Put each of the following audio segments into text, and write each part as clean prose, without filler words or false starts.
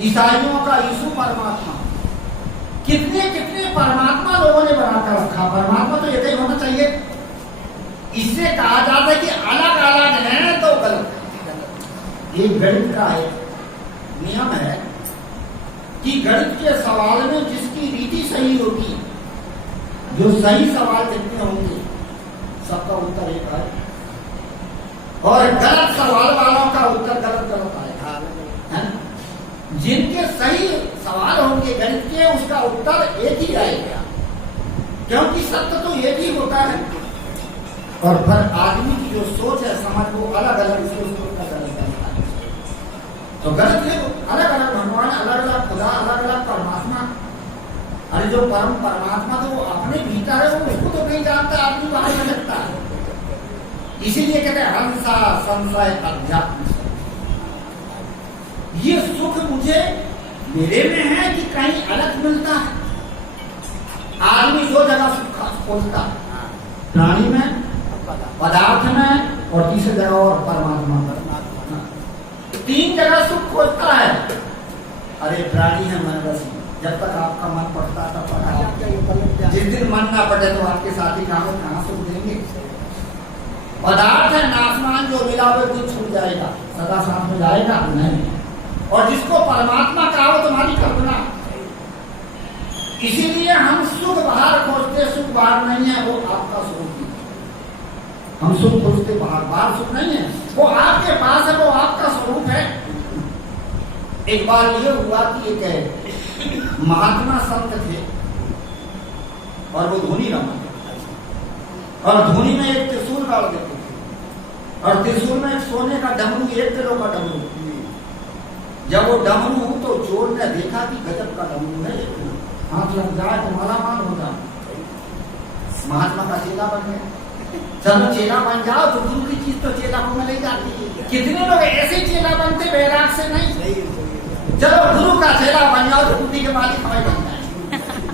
ईसाइयों का यीशु परमात्मा, कितने कितने परमात्मा लोगों ने बनाकर रखा। परमात्मा तो एक ही होना चाहिए। इससे कहा जाता है कि अलग अलग है तो गलत है। एक गणित का एक नियम है कि गणित के सवाल में जिसकी रीति सही होगी, जो सही सवाल जितने होंगे सबका उत्तर एक है, और गलत सवाल वालों का उत्तर गलत गलत आएगा। जिनके सही सवाल होंगे गणित के, उसका उत्तर एक ही आएगा, क्योंकि सत्य तो एक ही होता है। और फिर आदमी की जो सोच है, समझ, वो अलग अलग सोच का गलत है। तो गलत है, अलग अलग भगवान, अलग अलग खुदा, अलग अलग परमात्मा। अरे जो परम परमात्मा तो वो अपने भीतर है, वो उसको तो नहीं जानता, आदमी बाहर भटकता है। इसीलिए कहते हैं हंसा संशय अध्यात्म। ये सुख मुझे मेरे में है कि कहीं अलग मिलता है। आदमी दो जगह सुख खोजता है, प्राणी में, पदार्थ में, और तीसरी जगह और परमात्मा में। तीन जगह सुख खोजता है। अरे प्राणी है मन रसी, जब तक आपका मन पड़ता है तब तक, जिस दिन मन ना पड़े तो आपके साथी कहाँ सुख देंगे। पदार्थ है नासमान, जो मिला हुआ कुछ छूट जाएगा, सदा साथ में जाएगा नहीं। और जिसको परमात्मा कहा हो तुम्हारी कल्पना। इसीलिए हम सुख बाहर खोजते, सुख बाहर नहीं है, वो आपका स्वरूप है। हम सुख खोजते बाहर सुख नहीं है, वो आपके पास है, वो आपका स्वरूप है। एक बार ये हुआ कि एक महात्मा संत थे और वो धोनी रमाते, और धोनी में एक त्रिशूल डाल देते थे, और त्रिशूल में एक सोने का डमरू, 1 किलो का डमरू। जब वो डमरू तो चोर ने देखा कि गजब का डमरू है, हाथ लग जाए तो मालामाल हो जाए। महात्मा का चेला बन गया। जब चेला बन जाओ तो गुरु की चीज तो चेला को मिल ही जाती है। कितने लोग ऐसे चेला बनते बैराग से नहीं। चलो गुरु का चेला बन जाओ तो कुटी के मालिक हमें बन जाए,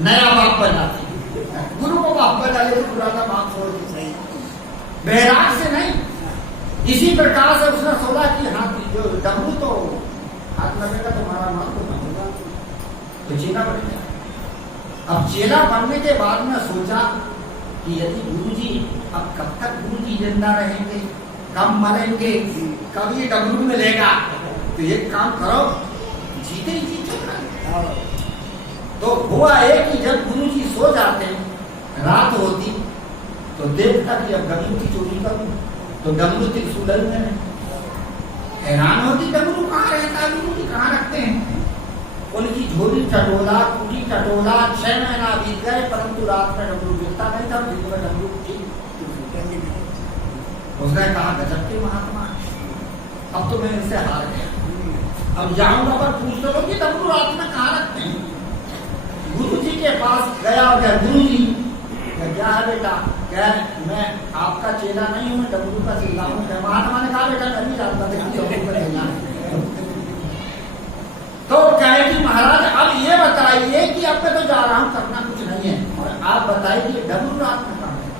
नया बाप बन जाते। गुरु को बाप बना ले तो पुराना बाप छोड़ दे, बैराग से नहीं। इसी प्रकार से उसने सोचा कि हाँ जो डमरू तो हाथ लगेगा तो हमारा माल तो बनूंगा, तो चेला बन गया। अब चेला बनने के बाद में सोचा कि यदि गुरुजी, अब कब तक गुरुजी जिंदा रहेंगे, कब मरेंगे, कब ये डमरू मिलेगा, तो एक काम करो, जीते ही जी चल। तो हुआ है कि जब गुरुजी सो जाते, रात होती तो देखता कि अब डमरू की चोरी करूं, तो डमरू त्रिशूल में। हैरान होती डमरू कहाँ रहता है, गुरुजी कहाँ रखते हैं। उनकी झोली टटोला, कुटी टटोला, 6 महीना बीत गए, परंतु रात में डमरू गिरता नहीं था, दिन में डमरू उसने कहा गजब के महात्मा, अब तो मैं इनसे हार गया। अब जाऊंगा पर पूछ लो कि डमरू रात में कहाँ रखते हैं। गुरुजी के पास गया और क्या, गुरुजी क्या है बेटा, क्या मैं आपका चेला नहीं हूँ, मैं डमरू का चेला हूँ। महात्मा ने कहा बेटा मैं भी जानता था कि डमरू का चेला है। तो कहे कि महाराज अब ये बताइए कि अब मैं तो जा रहा हूँ, करना कुछ नहीं है, और आप बताइए कि डमरू रात में कहाँ है।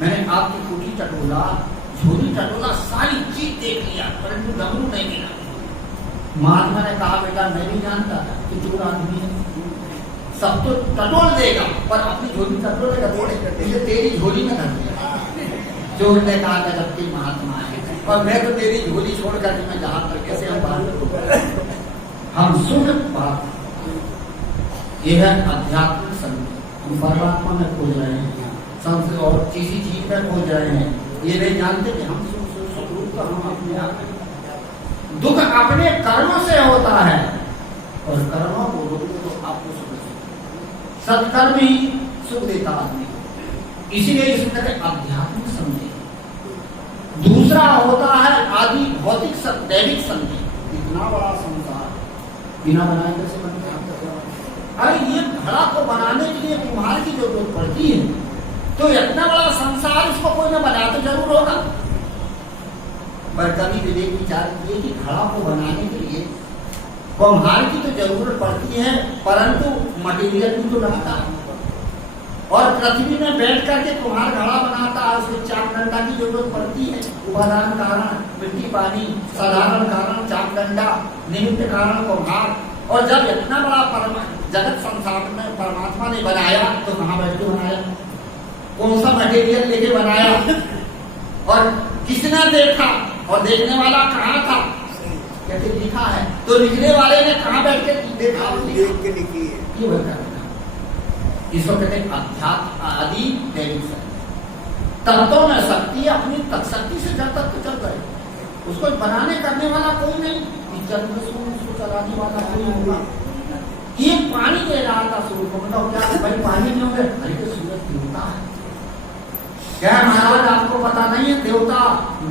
मैंने आपकी कुटी टटोला, झोली टटोला, सारी चीज देख लिया, परंतु डमरू नहीं मिला। महात्मा ने कहा बेटा मैं भी जानता था कि चोर आदमी है, सब तो टटोल देगा पर अपनी झोली टटोलेगा थोड़े, तेरी झोली में कर दिया। चोर ने कहा गजब की महात्मा है, और मैं तो तेरी झोली छोड़कर मैं जहां पर कैसे हम सुख बात, यह है अध्यात्म संत। हम परमात्मा में खोज रहे हैं, संत और किसी चीज में खोज रहे हैं, ये नहीं जानते कि हम स्वरूप का हम अपने आप। दुख अपने कर्मों से होता है, और कर्मों को रोको तो आपको सुख, सत्कर्म ही सुख देता आदमी। इसीलिए इसमें कहते अध्यात्मिक संधि। दूसरा होता है आदि भौतिक दैविक संधि। इतना बड़ा संसार बिना बनाए कैसे बनता है। अरे ये घड़ा को बनाने के लिए कुम्हार की जरूरत पड़ती है, तो इतना बड़ा संसार इसको कोई न बना तो जरूर होगा। पर कभी विवेक विचार किए कि घड़ा को बनाने के लिए कुम्हार की तो जरूरत पड़ती है, परंतु मटेरियल भी तो लगता है। और पृथ्वी में बैठ करके कुम्हार घड़ा बनाता है, उसमें 4 घंटा की जरूरत पड़ती है। उपादान कारण, मिट्टी, पानी, साधारण कारण डंडा, निमित्त कारण को भार। और जब इतना बड़ा जगत संसार में परमात्मा ने बनाया तो कहाँ बैठ के बनाया, कौन सा मटेरियल लेके बनाया, और किसने देखा, और देखने वाला कहाँ था, कहते लिखा है, तो लिखने वाले ने कहाँ बैठ के देखा, देख के लिखी है। क्यों बैठा? इसको कहते हैं अध्यात्म आदि दैविक शक्ति। तत्वों में शक्ति अपनी तत्शक्ति से जब तक तो चल रहे, उसको बनाने करने वाला कोई नहीं, उसको चलाने वाला कोई होगा। ये पानी दे रहा था सूर्य को, बताओ क्या भाई पानी नहीं होगा, अरे तो सूरज देवता है क्या महाराज, आपको पता नहीं है देवता?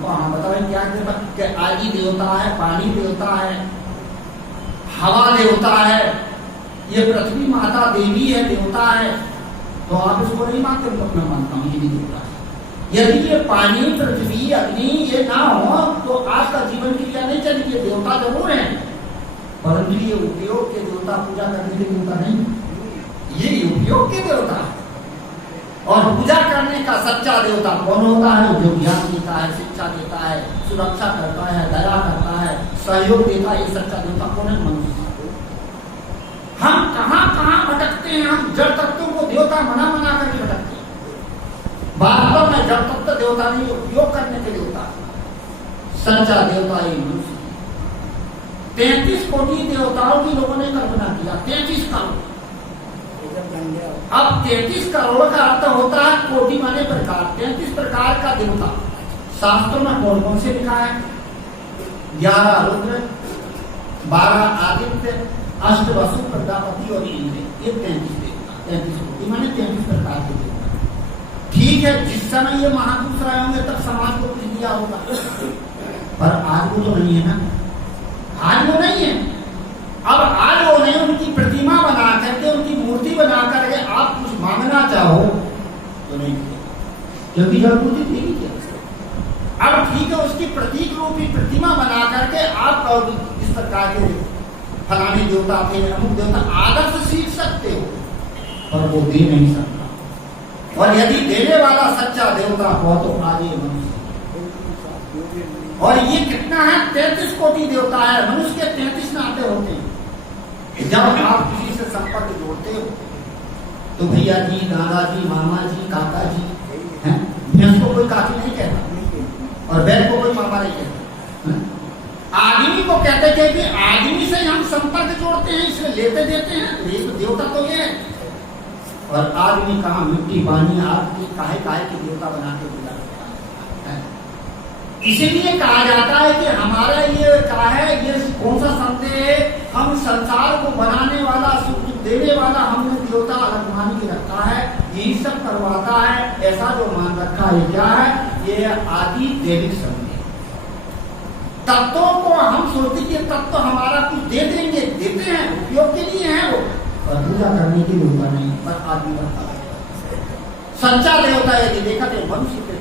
हाँ बताओ क्या, आदि देवता है, पानी देवता है, हवा देवता है, ये पृथ्वी माता देवी है, देवता है। तो आप इसको नहीं मानते? तो मैं मानता हूँ ये भी देवता है। यदि ये पानी, पृथ्वी, अग्नि ये ना हो तो आपका जीवन क्रिया नहीं चलेगी। देवता जरूर है, परंतु ये उपयोग के देवता, पूजा करने के देवता नहीं, ये उपयोग के देवता है। और पूजा करने का सच्चा देवता कौन होता है? जो ज्ञान देता है, शिक्षा देता है, सुरक्षा करता है, दया करता है, सहयोग देता है, ये सच्चा देवता कौन है? मनुष्य। हम कहां कहां भटकते हैं, हम जड़ तत्वों को देवता मना करके भटकते हैं। वास्तव में जड़ तत्व देवता नहीं, उपयोग करने के देवता, सच्चा देवता ही मनुष्य। 33 कोटि देवताओं की लोगों ने कल्पना किया, 33 करोड़। अब 33 करोड़ का अर्थ होता है कोटि माने प्रकार, 33 प्रकार का देवता। शास्त्रों में कौन कौन से लिखा है? 11 रुद्र, 12 आदित्य, 8 वसु, प्रजापति और इंद्र, ये 33 देवता, 33 कोटि माने 33 प्रकार के देवता। ठीक है, जिस समय ये महापुरुष रहे होंगे तब समाज को कुछ दिया होगा, पर आज वो तो नहीं है ना, आज वो नहीं है। अब आज वो नहीं, उनकी प्रतिमा बना करके, उनकी मूर्ति बना करके आप कुछ मांगना चाहो तो नहीं, क्योंकि जब मूर्ति थी क्या। अब ठीक है, उसकी प्रतीक रूपी प्रतिमा बना करके आप इस प्रकार के फलाने देवता थे, अमुक देवता आदर्श सीख सकते हो, पर वो दे नहीं सकता। और यदि देने वाला सच्चा देवता हो तो आज ये मनुष्य। और ये कितना है? 33 कोटि देवता है, मनुष्य के 33 नाते होते हैं। जब आप किसी से संपर्क जोड़ते हो तो भैया जी, दादाजी, मामा जी, काका जी हैं, भैंस को कोई काकी नहीं कहता और बैल को कोई मामा नहीं कहता। आदमी को कहते थे कि आदमी से हम संपर्क जोड़ते हैं, इसलिए लेते देते हैं, तो ये तो देवता तो ये है। और आदमी कहाँ मिट्टी, पानी, आग की काहे की देवता बना के पूजा करता है। इसीलिए कहा जाता है कि हमारा ये क्या है, ये कौन सा संदेह है, हम संसार को बनाने वाला, सुख देने वाला हमने देवता अलग मान के रखा है, यही सब करवाता है, ऐसा जो मान रखा है क्या है? ये आदि दैविक संदेह। तत्वों को हम सोचते कि तत्व हमारा कुछ दे देंगे, देते हैं, उपयोग के लिए है वो, पर पूजा करने के लिए नहीं, पर आदमी बनता है। सच्चा देवता यदि देखा तो मनुष्य के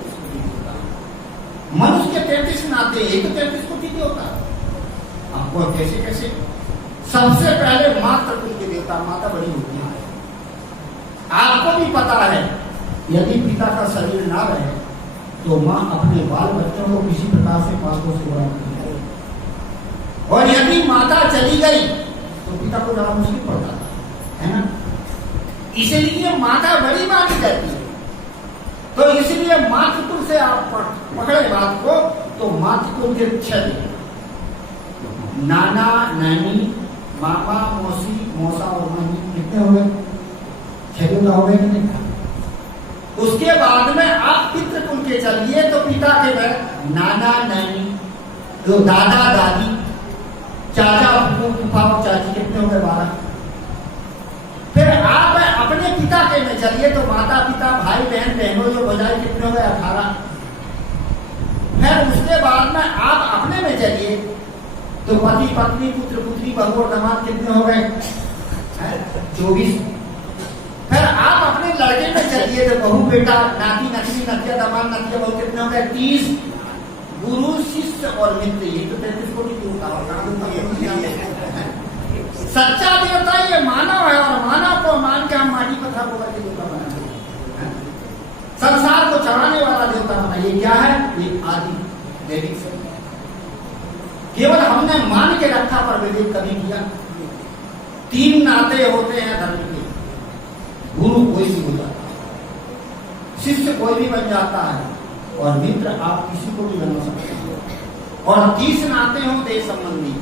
मनुष्य के 33 नाते, एक 33 कोटि देवता। आपको कैसे कैसे? सबसे पहले मातृ कुल के देवता, माता बड़ी होती है। आपको भी पता है, यदि पिता का शरीर ना रहे तो माँ अपने बाल बच्चों को किसी प्रकार से पासपों से बुरा करती है, और यदि माता चली गई तो पिता को जरा मुश्किल पड़ता है ना। इसलिए माता बड़ी मानी जाती है। तो इसलिए मातृकुल से आप पकड़े बात को, तो मातृकुल के 6 नाना, नानी, मामा, मौसी, मौसा और मामी, कितने हो गए? 6 हो गए कि नहीं? उसके बाद में आप पितृकुल के चलिए तो पिता के बाद नाना, नानी, तो दादा, दादी, चाचा, फूफा और चाची, कितने हो गए? 12। फिर आप अपने पिता के में चलिए तो माता, पिता, भाई, बहन, बहनों जो बजाय, कितने हो गए? 18। फिर उसके बाद में आप अपने में चलिए तो पति, पत्नी, पुत्र, पुत्री, बहू और दामाद, कितने हो गए? 24। फिर आप अपने लड़के में चलिए तो बहू, बेटा, नाती, नतनी, नतिया, दामाद, नतिया, बहू, कितने हो गए? 30। गुरु, शिष्य और मित्र, ये तो 33 को नहीं होता। सच्चा देवता ये मानव है, और मानव को मान के हम माटी पत्थर को करके देवता बनाते हैं। संसार को चढ़ाने वाला देवता बना, ये क्या है? ये आदि दैविक संदेह। केवल हमने मान के रक्षा पर विवेक कभी किया? 3 नाते होते हैं धर्म के। गुरु कोई भी हो जाता है, शिष्य कोई भी बन जाता है, और मित्र आप किसी को भी बना सकते हैं। और 30 नाते हो देश संबंधी,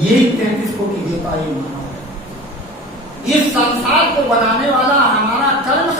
ये 33 कोटि देवता ये मानव है। इस संसार को बनाने वाला हमारा कर्म